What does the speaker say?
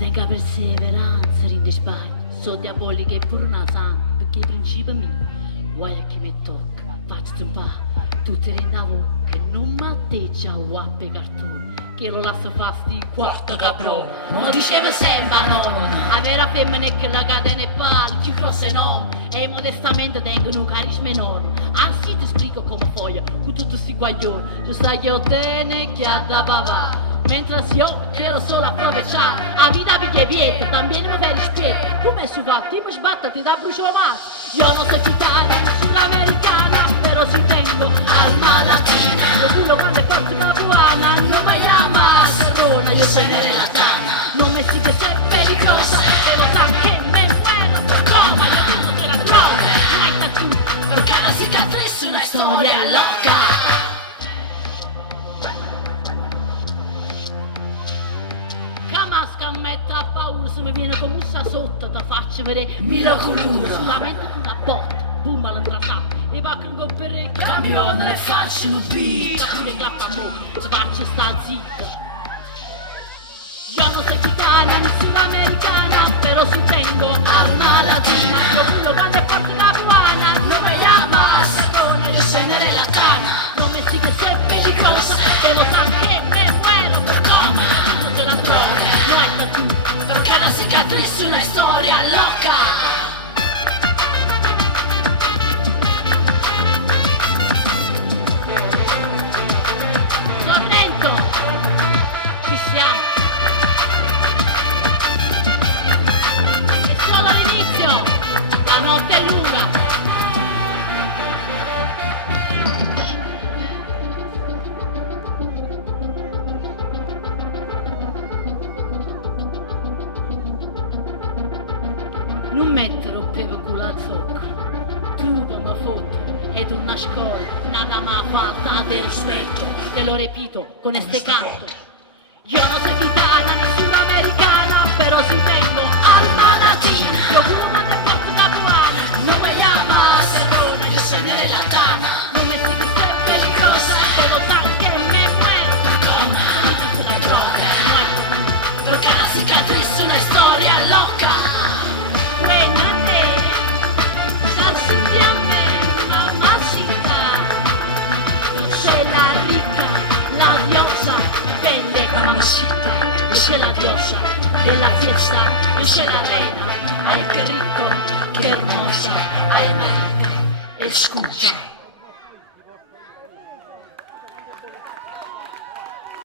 tenga perseveranza, rinde sbagli, sono diaboliche e pure una santa, perché i principi miei, vuoi a chi mi tocca, faccio trompare, tutti rendavo che non mi atteggia guappe cartoni, che lo lascia fasti quarto caprone. Lo diceva sempre a nonna, avere a femmina che la catena e pali, più grosse no, e modestamente tengono un carisma enorme. Anzi ti spiego come foglia, con tutti questi guaglioni, tu sai che ho tene che ha da papà. Mentre io quiero solo aprovechar a vida vive vieta, también me ve rispetto. Come si va? Ti mi sbattati da brucio más. Yo no soy gitana, soy americana, pero si tengo alma latina. Lo culo quando è forte una buona, non mi llama Serrona, yo soy nerelatana. Non me sigue ser peligrosa, pero tan que me muero por coma. Yo pienso que la droga no hay tatu, per cada cicatriz una storia loca. Camasca mette a paura se mi viene come un sotto da faccia vedere mille colore solamente una botta, boom all'entrata e va con per campione e faccio un beat pure clappa a mo, se faccio sta zitta. Io non sono gitana, nessuna americana, però si tengo alma latina. Io culo quando è forte la buona, non mi llama Serrona, io soy nerelatana. Non mi sigue ser peligrosa, devo che me muero per coma. Tutto la droga, no hay tatu, per cada cicatriz una storia loca. Sorrento, ci siamo. È solo l'inizio, la notte è lunga. Non mettere per culo al zoccolo, tu mi foto ed una scuola, nada más falta del rispetto, te lo repito con este canto. Yo no soy gitana, nessuna americana, pero si tengo alma latina. Yo culo quando è forte una buona, non mi llama Serrona, yo soy nerelatana. Non me sigue ser peligrosa, todo tan que me muero per coma. Quítate la droga, no hay tatu, per cada cicatriz una storia loca. Buenate, salsidiame, mamacita. Yo soy la rica, la diosa, vende mamacita. Yo soy la diosa de la fiesta, yo soy la reina. Ay, qué rico, qué hermosa, ay, América, escucha.